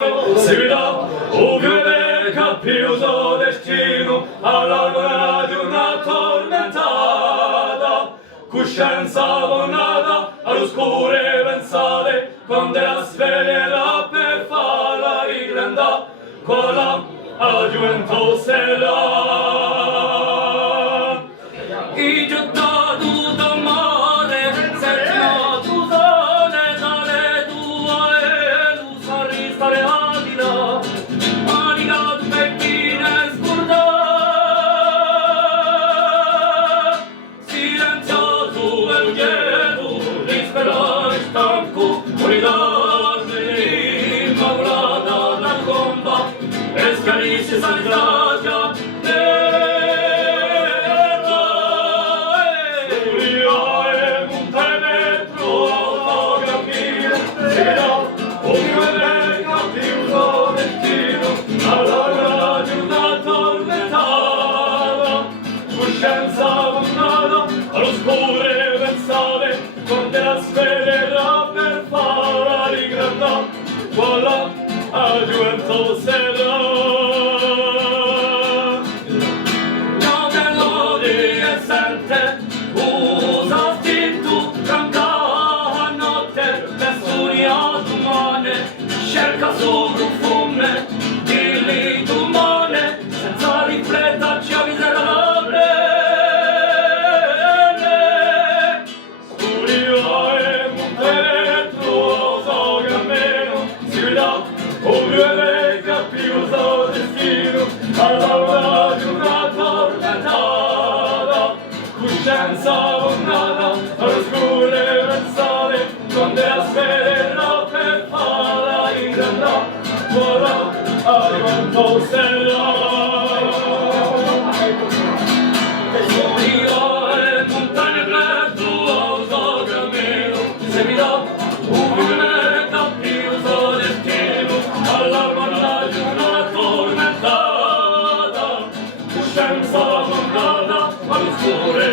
Seguirà ovviamente capioso destino alla una tormentata, coscienza abbonata all'oscure pensate, quando la sveglierà per farla rigranda, quella a gioventù sarà. I gettato d'amore, settima tutone, dalle tue e tu sarri stare avida, manica tu peppine scurda, silenzioso e lieto, disperare stanco, unità immacolata da comba, e schiarisce sanitaria, coscienza abbandonata all'oscure pensate, quando la sveglierà per farla rigrandare, voilà a gioventù sarà. Notte lodi e sente, usa stinto, canta a notte, tessuria d'umane, cerca su profonde, di lì d'umane, senza rifletterci avviserà la ovviamente capioso destino alla una tormentata, coscienza abbonata all'oscure pensate, quando la sveglierà per farla ingrandare, voilà a gioventù sarà. Io e montagne per tuo cammino seguirò, ovviamente capioso destino una tormentata, coscienza abbandonata all'oscure